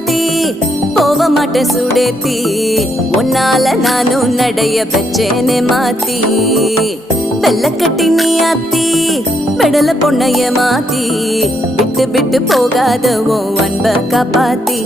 மாத்தி போக மாட்டேன் சுடேத்தி உன்னால நானும் நடைய வச்சேனே மாத்தி வெள்ளக்கட்டி நீ ஆத்தி பெடல பொண்ணைய மாத்தி விட்டு விட்டு போகாத உன் அன்ப காப்பாத்தி